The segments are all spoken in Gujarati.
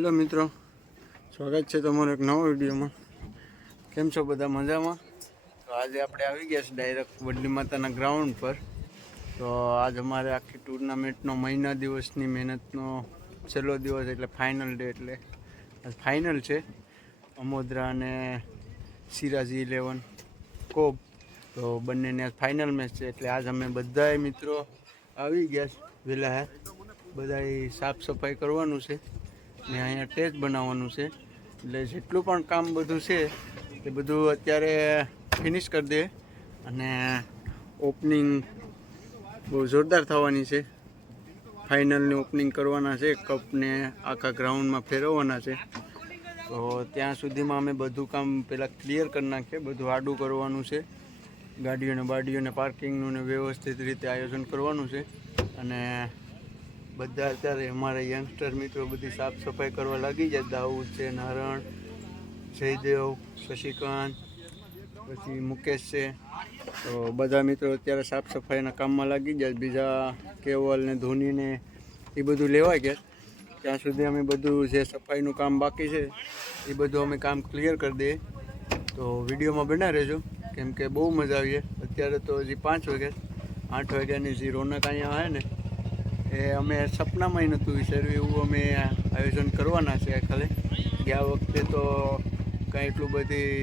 હેલો મિત્રો, સ્વાગત છે તમારો એક નવો વિડીયોમાં। કેમ છો બધા? મજામાં? તો આજે આપણે આવી ગયા છે ડાયરેક્ટ વડલી માતાના ગ્રાઉન્ડ પર। તો આજ અમારે આખી ટુર્નામેન્ટનો મહિના દિવસની મહેનતનો છેલ્લો દિવસ એટલે ફાઇનલ ડે, એટલે આજ ફાઇનલ છે અમોદરા અને સિરાજી 11 કોબ। તો બંનેને આજ ફાઇનલ મેચ છે, એટલે આજ અમે બધાએ મિત્રો આવી ગયા છે વહેલા। હે બધાએ સાફ સફાઈ કરવાનું છે ને અહીંયા ટેચ બનાવવાનું છે, એટલે જેટલું પણ કામ બધું છે એ બધું અત્યારે ફિનિશ કરી દે અને ઓપનિંગ બહુ જોરદાર થવાની છે। ફાઇનલની ઓપનિંગ કરવાના છે, કપને આખા ગ્રાઉન્ડમાં ફેરવવાના છે। તો ત્યાં સુધીમાં અમે બધું કામ પહેલાં ક્લિયર કરી નાખીએ, બધું આડું કરવાનું છે, ગાડીઓને બાડીઓને પાર્કિંગનું ને વ્યવસ્થિત રીતે આયોજન કરવાનું છે। અને બધા અત્યારે અમારા યંગસ્ટર મિત્રો બધી સાફ સફાઈ કરવા લાગી જાય। દાઉદ છે, નારણ, જયદેવ, શશિકાંત, પછી મુકેશ છે। તો બધા મિત્રો અત્યારે સાફ સફાઈના કામમાં લાગી જાય। બીજા કેવલ ને ધોનીને એ બધું લેવાઈ ગયા, ત્યાં સુધી અમે બધું જે સફાઈનું કામ બાકી છે એ બધું અમે કામ ક્લિયર કરી દઈએ। તો વિડીયોમાં બના રહેજો, કેમ કે બહુ મજા આવીએ। અત્યારે તો હજી 5 વાગ્યા, 8 વાગ્યાની જે રોનક અહીંયા આવે ને એ અમે સપનામાં નહોતું વિચાર્યું એવું અમે આયોજન કરવાના છે। ખાલી ગયા વખતે તો કાંઈ એટલું બધી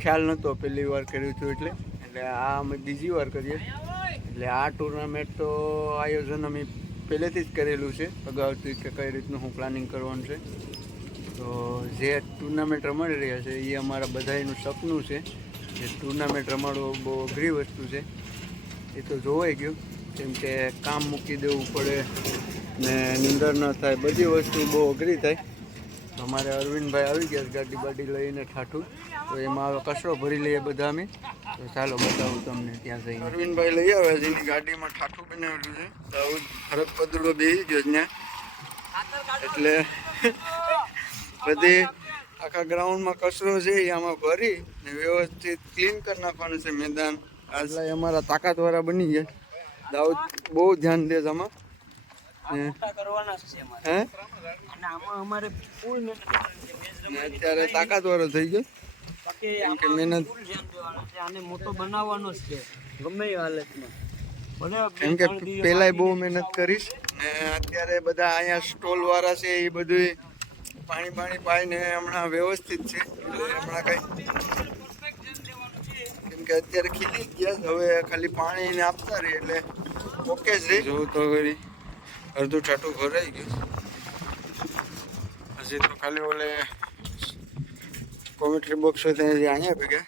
ખ્યાલ નહોતો, પહેલી વાર કર્યું હતું એટલે આ અમે બીજી વાર કરીએ। એટલે આ ટુર્નામેન્ટ તો આયોજન અમે પહેલેથી જ કરેલું છે અગાઉથી, કે કઈ રીતનું હું પ્લાનિંગ કરવાનું છે। તો જે ટુર્નામેન્ટ રમાડી રહ્યા છે એ અમારા બધાનું સપનું છે। જે ટુર્નામેન્ટ રમાડવું બહુ અઘરી વસ્તુ છે એ તો જોવાઈ ગયું, કેમ કે કામ મૂકી દેવું પડે ને નિંદર ન થાય, બધી વસ્તુ બહુ અઘરી થાય। તો અમારે અરવિંદભાઈ આવી ગયા ગાડી બાડી લઈને ઠાઠું, તો એમાં હવે કચરો ભરી લઈએ બધા અમે। તો ચાલો બતાવું તમને ત્યાં જઈને। અરવિંદભાઈ લઈ આવ્યા છે, એની ગાડીમાં ઠાઠું બનાવેલું છે। દાઉદ ફરક પદડો બેસી ગયો છે ત્યાં, એટલે બધી આખા ગ્રાઉન્ડમાં કચરો છે એ આમાં ભરી ને વ્યવસ્થિત ક્લીન કરી નાખવાનું છે મેદાન। આજલા અમારા તાકાતવાળા બની ગયા। દાઉદ બહુ ધ્યાન દે છે આમાં, અત્યારે તાકાતવાળો થઈ ગયો, કેમ કે મહેનત મોટો બનાવવાનો જ છે ગમે એ હાલતમાં, કેમ કે પહેલાંય બહુ મહેનત કરીશ ને અત્યારે બધા અહીંયા સ્ટોલ વાળા છે એ બધું પાણી પાઈને હમણાં વ્યવસ્થિત છે, એટલે હમણાં કંઈ કેમ કે અત્યારે ખીલી જ ગયા, હવે ખાલી પાણીને આપતા રહે એટલે ઓકે જ રહી। જોવું તો કરી અડધું ઠાઠું ભરાઈ ગયું, હજી તો ખાલી ઓલે કોમેન્ટ્રી બોક્સ હોય ત્યાં અહીંયા ભેગા,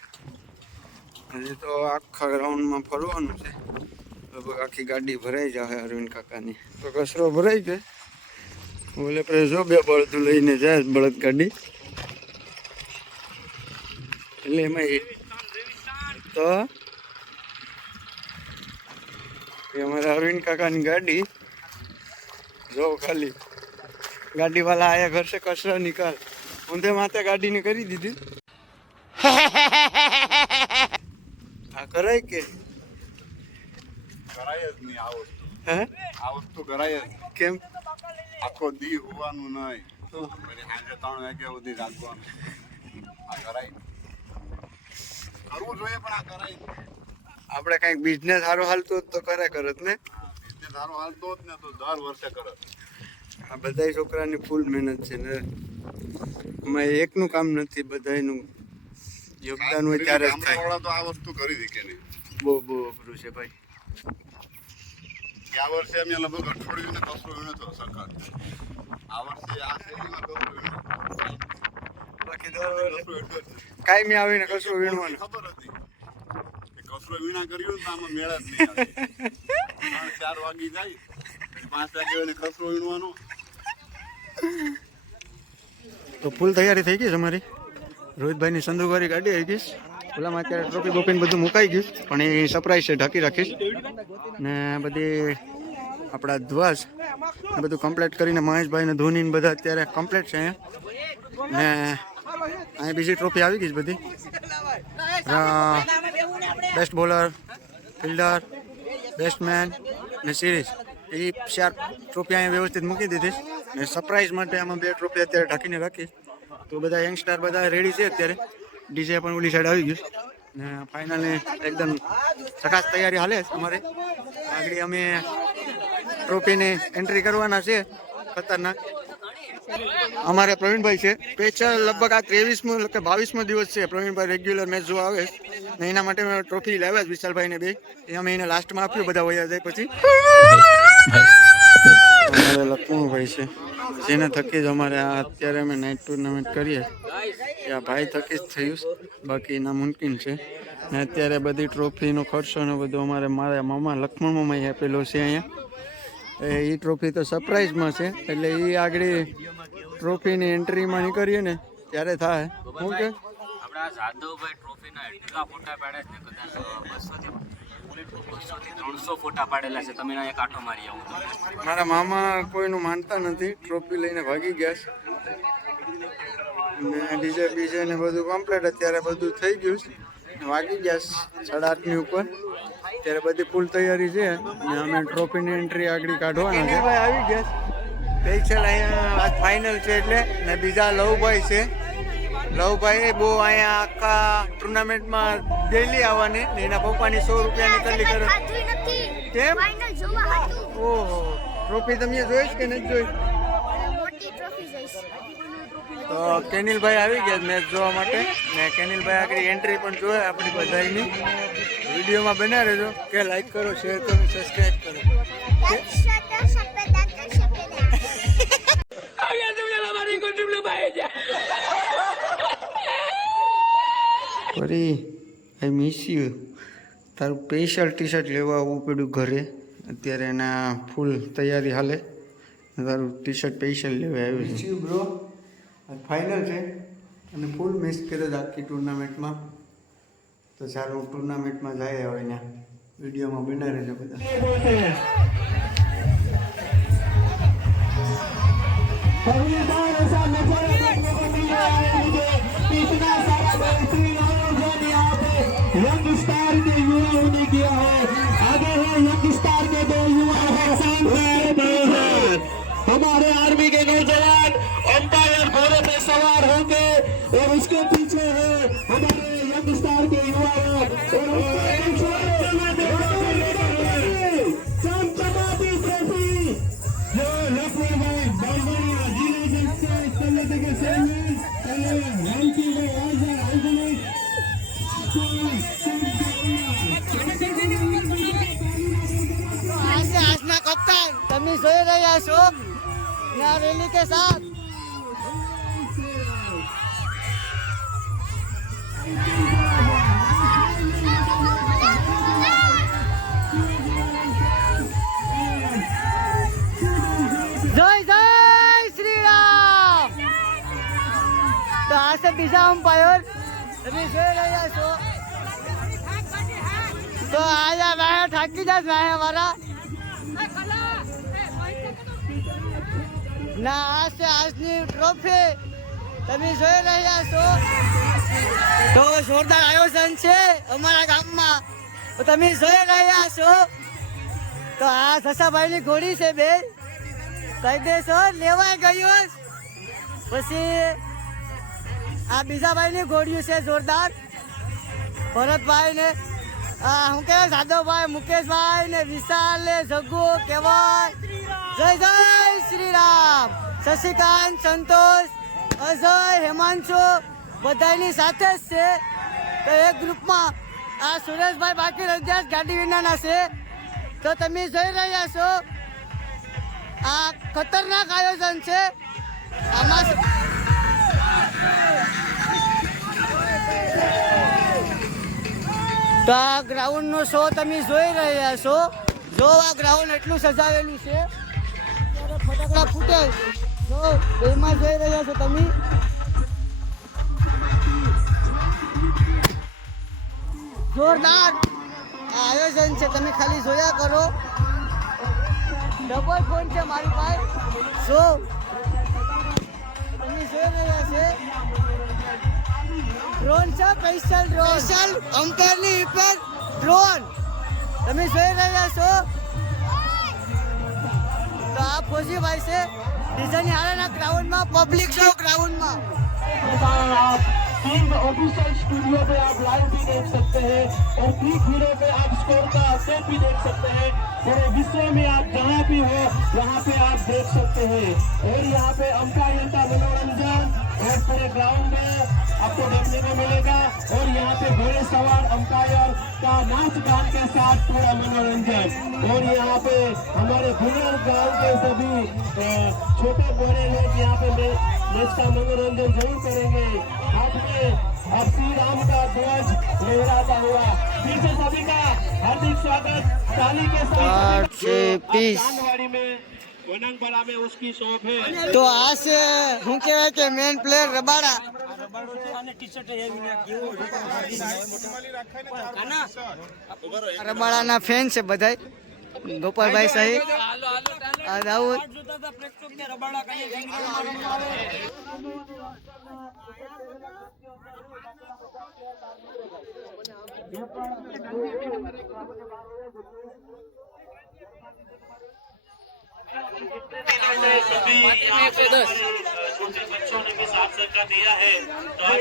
હજી તો આખા ગ્રાઉન્ડમાં ફરવાનું છે। લગભગ આખી ગાડી ભરાઈ જાય અરવિંદ કાકાની। તો કચરો ભરાઈ ગયો, ઓલે પછી જો 2 બળદું લઈને જાય બળદ ગાડી, એટલે એમાં તો અમારા અરવિંદ કાકાની ગાડી જો ખાલી ગાડી વાળા આયા ઘર સે કચરા નિકાલ, ઊંધે માથે ગાડીને કરી દીધી। આ કરાય કે કરાય જ નહીં આ વસ્તુ, હે આ વસ્તુ કરાય જ કેમ? આખો દી હોવાનું નહીં, પછી સાંજે 3 વાગ્યા સુધી જાગવાનું। આ કરાય, કરવું જોઈએ પણ આ કરાય નહીં। આપણે કંઈક બિઝનેસ સારો હાલતો હોત તો કરે કરત ને, બિઝનેસ સારો હાલતો જ ને તો દર વર્ષે કરત। આ બધા છોકરાની ફૂલ મહેનત છે ને, એમાં એકનું કામ નથી, બધાનું યોગદાન હોય ત્યારે જ થાય। ગામડાવાળા તો આ વસ્તુ કરી દી કે નહીં, બહુ અઘરું છે ભાઈ। ગયા વર્ષે અમે લગભગ અઠવાડિયું ને કચરો વીણ્યો હતો સરકાર, આ વર્ષે આ શેરીમાં કચરો વીણ્યો, બાકી કાયમી આવીને કચરો વીણવાનો ખબર હતી કે કચરો વીણા કર્યું ને તો આમાં મેળ જ નહીં આવે। 3-4 વાગી જાય, 5 વાગે કચરો વીણવાનો। તો ફૂલ તૈયારી થઈ ગઈ છે અમારી। રોહિતભાઈની સંદુકવાળી ગાડી આવી ગઈ, ઓલામાં અત્યારે ટ્રોફી બોપીને બધું મુકાઈ ગયું, પણ એ સરપ્રાઈઝ છે, ઢાંકી રાખીશ। ને બધી આપણા ધ્વજ એ બધું કમ્પ્લીટ કરીને મહેશભાઈ ને ધોની ને બધા અત્યારે કમ્પ્લીટ છે અહીંયા। ને અહીંયા બીજી ટ્રોફી આવી ગઈ છે બધી, બેસ્ટ બોલર, ફિલ્ડર, બેસ્ટમેન ને સિરીઝ, એ 4 ટ્રોફી અહીંયા વ્યવસ્થિત મૂકી દીધી। ને સરપ્રાઈઝ માટે આમાં 2 ટ્રોફી અત્યારે ઢાંકીને રાખી. તો બધા યંગસ્ટાર બધા રેડી છે અત્યારે. ડીજે પણ ઓલી સાઈડ આવી ગયું ને ફાઇનલી એકદમ સખાસ તૈયારી હાલે છે અમારે. આગળ અમે ટ્રોફીની એન્ટ્રી કરવાના છે ખતરનાક. અમારે પ્રવીણભાઈ છે સ્પેશિયલ લગભગ આ 23મો કે 22મો દિવસ છે. પ્રવીણભાઈ રેગ્યુલર મેચ જોવા આવે ને એના માટે મેં ટ્રોફી લાવ્યા છે વિશાલભાઈને 2. એ અમે એને લાસ્ટમાં આપ્યું બધા વયા જાય પછી. અમારે લક્ષ્મણભાઈ છે જેને થકી જ અમારે આ અત્યારે અમે નાઇટ ટુર્નામેન્ટ કરીએ ત્યાં ભાઈ થકી જ થયું. બાકી ના મુમકિન છે ને અત્યારે બધી ટ્રોફીનો ખર્ચો ને બધું અમારે મારા મામા લક્ષ્મણ મામાએ આપેલો છે અહીંયા. એ ટ્રોફી તો સરપ્રાઈઝમાં છે એટલે એ આગળ ટ્રોફીની એન્ટ્રીમાં નીકળીએ ને ત્યારે થાય. શું કે આપણા જાદવભાઈ ટ્રોફીના એટલા ફોટા પાડ્યા છે કદાચ 200 થી 300 ફોટા પાડેલા છે. તમે એક આટો મારી આવું તમને. મારા મામા કોઈનું માનતા નથી, ટ્રોફી લઈને ભાગી ગયા છે. ને ડીજે બીજે ને બધું કમ્પ્લીટ અત્યારે બધું થઈ ગયું છે. વાગી ગયા 8:30ની ઉપર. અત્યારે બધી ફૂલ તૈયારી છે ને અમે ટ્રોફીની એન્ટ્રી આગળ કાઢવાના છે. ભાઈ આવી ગયા સ્પેશિયલ અહીંયા આજ ફાઇનલ છે એટલે. ને બીજા લવભાઈ છે. લવભાઈ બહુ અહીંયા આખા ટુર્નામેન્ટમાં ડેલી આવવાની ને એના પપ્પાની 100 રૂપિયાની કલ્લી કરે. કેમ? ઓહો, ટ્રોફી તમે જોઈશ કે નથી જોઈ? તો કેનિલભાઈ આવી ગયા મેચ જોવા માટે ને કેનિલભાઈ આગળ એન્ટ્રી પણ જોયે આપણી બધાની. વિડીયોમાં બન્યા રહેજો કે લાઈક કરો, શેર કરો, સબસ્ક્રાઈબ કરો. ફરી આઈ મિસ યુ. તારું સ્પેશિયલ ટી શર્ટ લેવા આવવું પડ્યું ઘરે. અત્યારે એના ફૂલ તૈયારી હાલે. તારું ટી શર્ટ સ્પેશિયલ લેવા આવ્યું છે બ્રો. ફાઇનલ છે અને ફૂલ મિસ કર્યો આખી ટુર્નામેન્ટમાં. તો ચાલો ટુર્નામેન્ટમાં જાય હવે ને વિડીયોમાં બના રહેજો બધા. यंग स्टार के युवाओं ने किया है. आगे है यंग स्टार के 2 युवा है. सामने हमारे आर्मी के नौजवान अंपायर घोड़े पे सवार होंगे और उसके पीछे है हमारे यंग स्टार के युवा चमचमाती ट्रॉफी जो लक्ष्मीबाई बालवानी जिले के આજના કપ્તાન તમે જોઈ રહ્યા છો રેલી કે સાથ. જય જય શ્રી રામ. તો આ છે બીજા અમ્પાયર તમે જોઈ રહ્યા છો. તો આયા વાહે થાકી જાય વાહે વાળા ના. આ છે આજની ટ્રોફી તમે જોઈ રહ્યા છો. તો જોરદાર આયોજન છે અમારા ગામમાં તમે જોઈ રહ્યા છો. તો આ સસાભાઈની ઘોડી છે બેન, કહી દેશો લેવાઈ ગયું. પછી આ બીજા ભાઈની ઘોડીઓ છે જોરદાર, ભરતભાઈ ને હું કે જાદવભાઈ, મુકેશભાઈ ને વિશાલ ને જગ્ગુ કેવલ. જય જય શ્રી રામ. શશિકાંત, સંતોષ, અજય, હેમાંશુ બધાની સાથે જ છે. તો એક ગ્રુપમાં આ સુરેશભાઈ બાકી રજાસ ગાડી વિનાના છે. તો તમે જોઈ રહ્યા છો આ ખતરનાક આયોજન છે. આમાં તો આ ગ્રાઉન્ડનો શો તમે જોઈ રહ્યા છો. જો આ ગ્રાઉન્ડ એટલું સજાવેલું છે, ફટાકડા ફૂટે જો બેમાં જોઈ રહ્યા છો તમે. જોરદાર આયોજન છે, તમે ખાલી જોયા કરો. ડબલ ફોન છે મારી પાસે. જો તમે જોઈ રહ્યા છે ડ્રોન છે, સ્પેશિયલ ડ્રોન, સ્પેશિયલ અંકરની ઉપર ડ્રોન તમે જોઈ રહ્યા છો. તો આ ફોજીભાઈ છે ડીઝલની હારેના ગ્રાઉન્ડમાં પબ્લિક શો ग्राउंडમાં आप किंग ऑफिशियल स्टूडियो पे आप लाइव भी देख सकते हैं और क्लिक हीरो पे आप स्कोर का अपडेट भी देख सकते हैं। पूरे विश्व में आप जहाँ भी हो यहाँ पे आप देख सकते हैं और यहाँ पे अंपायर का मनोरंजन और पूरे ग्राउंड में आपको देखने को मिलेगा और यहाँ पे घोड़े सवार अंपायर का नाच गान के साथ पूरा मनोरंजन और यहाँ पे हमारे भुनर गांव के सभी छोटे बड़े लोग यहाँ पे मैच का मनोरंजन जरूर करेंगे। हाथ में अब श्री राम का ध्वज लहराता हुआ फिर से सभी का हार्दिक स्वागत ताली के साथ। कानवाड़ी में वनंगपरा में उसकी शॉप है। તો આ છે શું કહેવાય કે મેન પ્લેયર રબાડા રબાડાના ફેન છે બધાય ગોપાલભાઈ સહિત આ દાઉદ सभी छोटे बच्चों ने भी साथ सरकार दिया है तो आप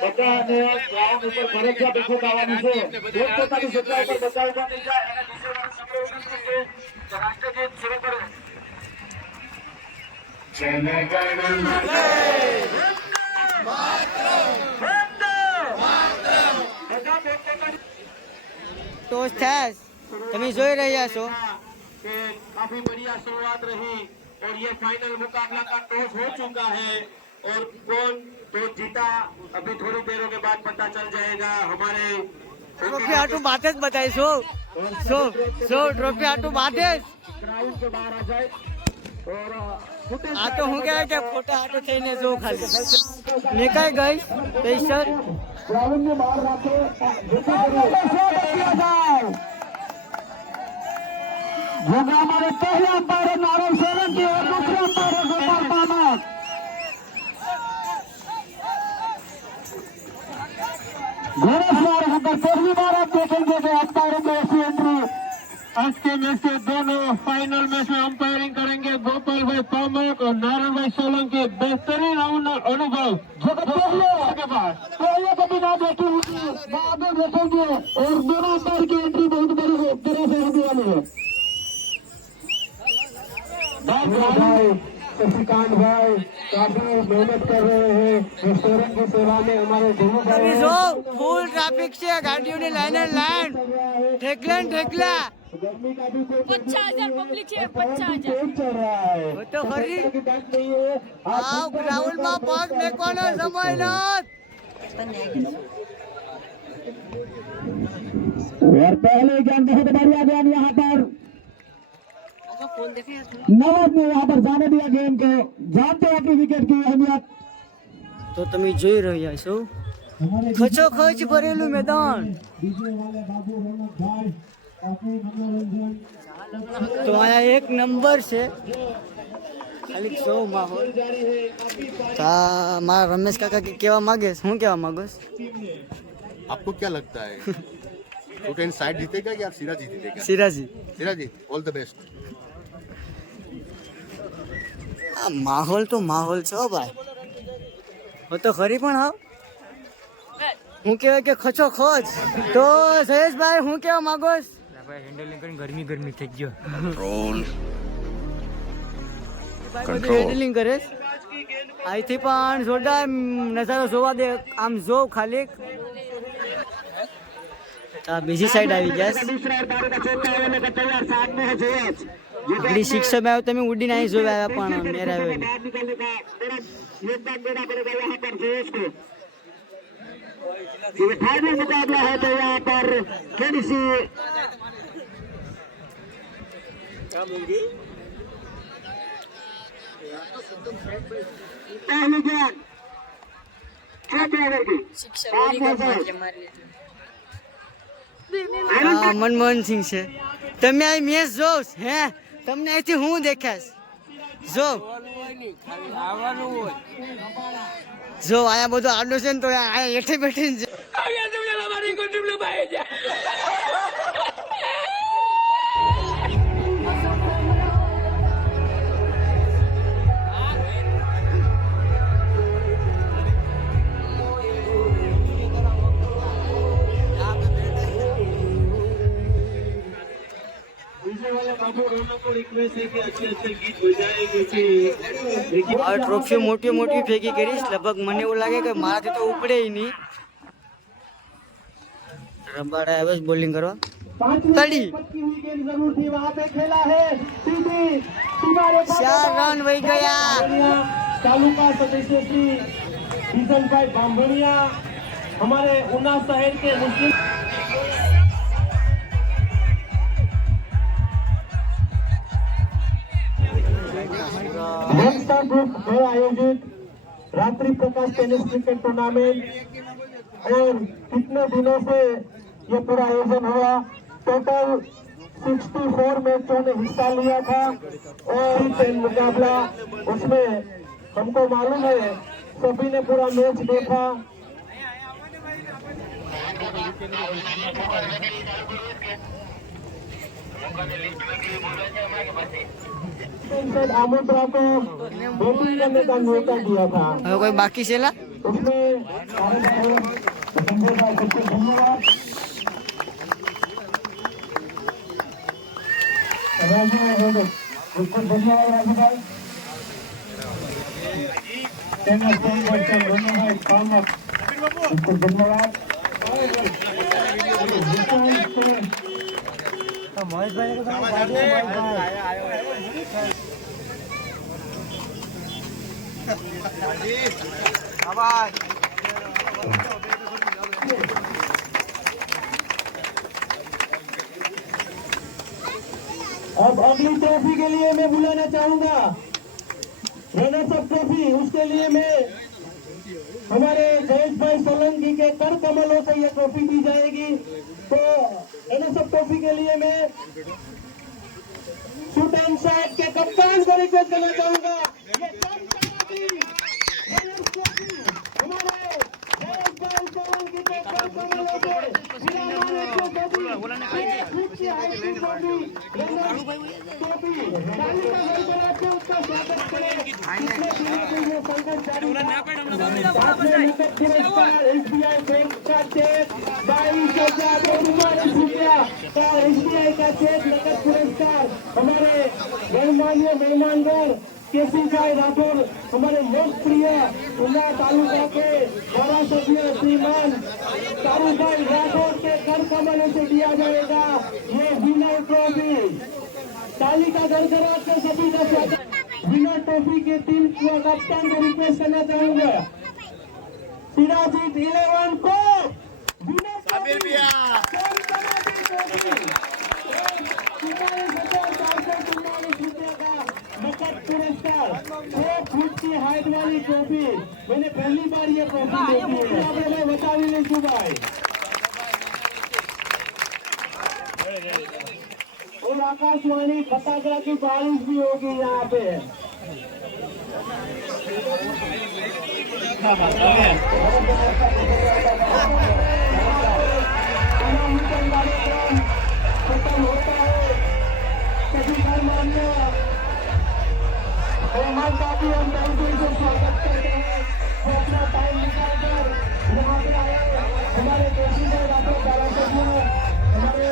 બધાને ગ્રાઉન્ડ ઉપર ફરજિયાત ઉભો થવાનું છે। એક પોતાની જગ્યા ઉપર બધા ઉભા થઈ જાય અને બીજેવાનો સમય વિનંતી છે તો રાષ્ટ્રગીત શરૂ કરો। ટોસ થાય તમે જોઈ રહ્યા છો कि काफी बढ़िया शुरुआत रही और ये फाइनल मुकाबला का टॉस हो चुका है और कौन टॉस जीता अभी थोड़ी देरों के बाद पता चल जाएगा। हमारे ટ્રોફી આટું બાત જ બતાવી સો ટ્રોફી આટું બાત જ ग्राउंड के बाहर आ जाए और આ તો હું કહેવાય કે ફોટા આટું થઈને જો ખાલી નીકળી ગઈ સ્પેશિયલ ग्राउंड में बाहर रखे होगा हमारे पहले अंपायर नारायण सोलंकी और दूसरे अंपायर गोपाल कामत। घोड़े सवार होकर पहली बार आप देखेंगे कि अंपायरों में ऐसी एंट्री। आज के मैच से दोनों फाइनल मैच में अंपायरिंग करेंगे गोपाल भाई कामत और नारायण भाई सोलंकी। बेहतरीन अनुभव जो पहले कभी ना देखी होगी बाद में देखेंगे और दोनों अंपायर की एंट्री बहुत बड़ी तरह से होने वाली है। भाई शशिकांत भाई काफी मेहनत कर रहे हैं रेस्टोरेंट की सेवा में हमारे दोनों તમે જો ફૂલ ટ્રાફિક છે ગાડીઓની લાઈન લાઈન ઠેકલા ને ઠેકલા गर्मी का भी कोई 50,000 पब्लिक है 50,000 तेज चल रहा है वो तो खरी की बात नहीं है। આ ગ્રાઉન્ડમાં પગ મેકવાનો સમય નથી और पहले गेंद बहुत बढ़िया गेंद यहाँ पर नवाज ने यहाँ पर जाने दिया गेंद को। जानते हैं कि विकेट की अहमियत। તો તમે જોઈ રહ્યા છો ખચોખચ ભરેલું મેદાન डीजे वाले बाबू रौनक भाई काफी मनोरंजन તો અહીંયા એક નંબર છે ખાલી શો માહોલ તો મારા રમેશ કાકા કે કેવા માંગે હું કેવા માંગુ आपको क्या लगता है तो टेन साइड जीतेगा या सिराजी जीतेगा? સિરાજી सिराजी ऑल द बेस्ट। આ માહોલ તો માહોલ છે હો ભાઈ હું તો ખરી પણ હાવ હું કહેવાય કે ખચો ખોચ તો જયેશભાઈ હું કેવા માંગો હેન્ડલિંગ કરીને ગરમી ગરમી થઈ ગયો હેન્ડલિંગ કરે અહીંથી પણ જોરદાર નજારો જોવા દે આમ જો ખાલી આ બીજી સાઈડ આવી ગયા છે. दूसरा बार का चौका वाले का तैयार सामने है जयेश આપણી શિક્ષક આવ્યો તમે ઉડીને અહીં જોવા આવ્યા પણ મેરે આવ્યો નહીં. बाहर निकलने का थोड़ा योगदान देना पड़ेगा यहाँ पर जयेश को। ये फाइनल मुकाबला है तो यहाँ पर थोड़ी सी पहली गेंद छोटे ओवर की આ મનમોહન સિંહ છે તમે આ મેચ જો હે તમને અહીંથી હું દેખાશ જો આયા બધું આડો છે ને તો આ હેઠે બેઠી रिक्वेस्ट है कि अच्छे अच्छे गीत बजाए क्योंकि देखिए હવે ટ્રોફી મોટી મોટી ભેગી કરીશ લગભગ મને એવું લાગે કે મારાથી તો ઉપડે નહીં રબાડા આવે બોલિંગ કરવા તડી की हुई गेंद जरूर थी वहाँ पे खेला है सीधी सीमारे 4 રન વહી ગયા तालुका सदस्य श्री किशन भाई बांभणिया हमारे उना शहर के मुस्लिम नेक्स्टा ग्रुप में आयोजित रात्रि प्रकाश टेनिस क्रिकेट टूर्नामेंट और कितने दिनों से ये पूरा आयोजन हुआ टोटल 64 मैचों ने हिस्सा लिया था और 10 मुकाबला उसमें हमको मालूम है सभी ने पूरा मैच देखा आमोद्रा को बैटिंग करने का न्योता दिया था હવે કોઈ બાકી છે લા उसमें संजय भाई सबको धन्यवाद राजू भाई बहुत धन्यवाद राजू भाई तेना फोन करते दोनों भाई काम आपको धन्यवाद महेश भाई को अब अगली ट्रॉफी के लिए मैं बुलाना चाहूंगा रनर्स अप ट्रॉफी उसके लिए मैं हमारे जयेश भाई सोलंकी के कर कमलों से ये ट्रॉफी दी जाएगी तो रनर्स अप ट्रॉफी के लिए मैं शूट एंड शॉट के कप्तान को रिक्वेस्ट करना चाहूंगा ये रनर्स ट्रॉफी हमारे जयेश भाई सोलंकी के कर कमलों से SBI बैंक का चेक 22,2 रुपया और SBI का चेक नकद पुरस्कार हमारे गणमान्य मेहमानगढ़ केसी भाई राठौर हमारे लोकप्रिय उना तालुका के धारासभ्य श्रीमान तारू भाई राठौर के कर कमल से दिया जाएगा ये विनर ट्रॉफी ताली का गड़गड़ाहट से सभी का स्वागत विनर ट्रॉफी के टीम को कप्तान को रिक्वेस्ट करना चाहूंगा सिराजीत 11 को विनर ट्रॉफी नकद पुरस्कार 1 फुट की हाइट वाली ट्रॉफी मैंने पहली बार ये ट्रॉफी देखी है आप मैं बता भी नहीं चुका है और आकाशवाणी फटाकड़ा की बारिश भी होगी यहाँ पे खत्म होता है सभी गणमान्य मेहमान का भी हम दिल से स्वागत करते हैं वो अपना टाइम निकालकर यहाँ पे आए हमारे केसी भाई राठौर धारासभ्य हमारे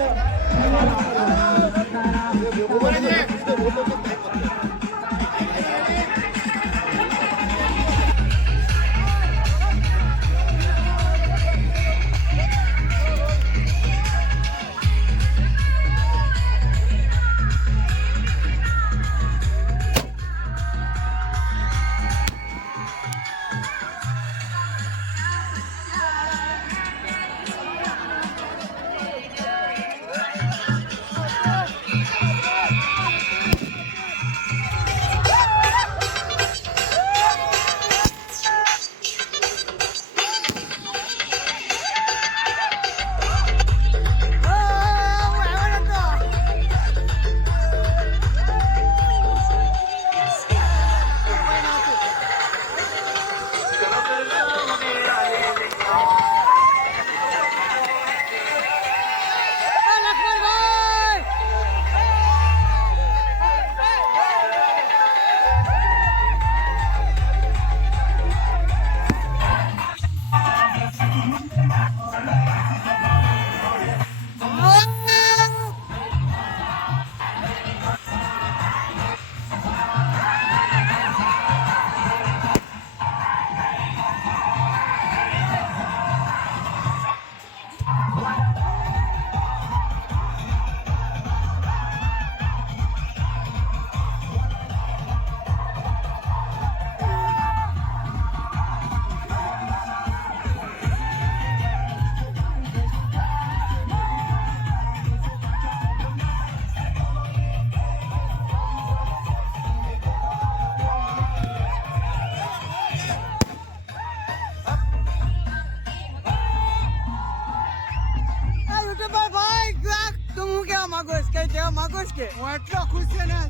કઈ કહેવા માંગો છો કે હું એટલો ખુશ છે ને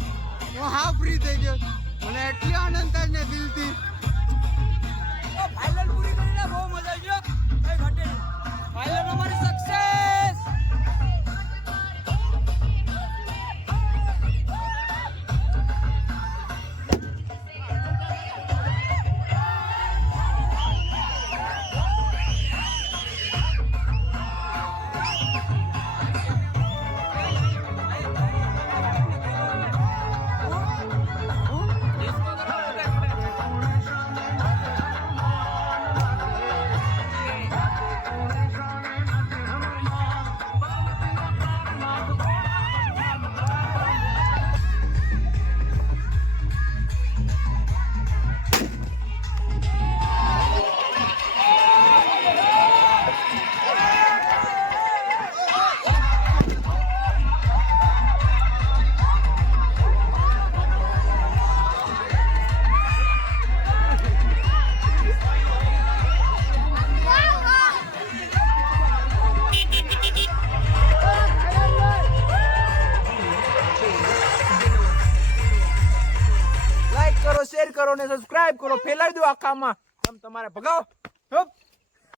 હું હાવ ફ્રી થઈ ગયો મને એટલી આનંદ થાય ને દિલથી ફાઇનલ પૂરી કરીને બહુ મજા આવી ગયો કઈ ઘટે નહીં ફાઇનલ અમારી સક્સેસ લાઈક કરો શેર કરો ને સબસ્ક્રાઇબ કરો ફેલાવી દો આખામાં તમારે ભગાવો હપ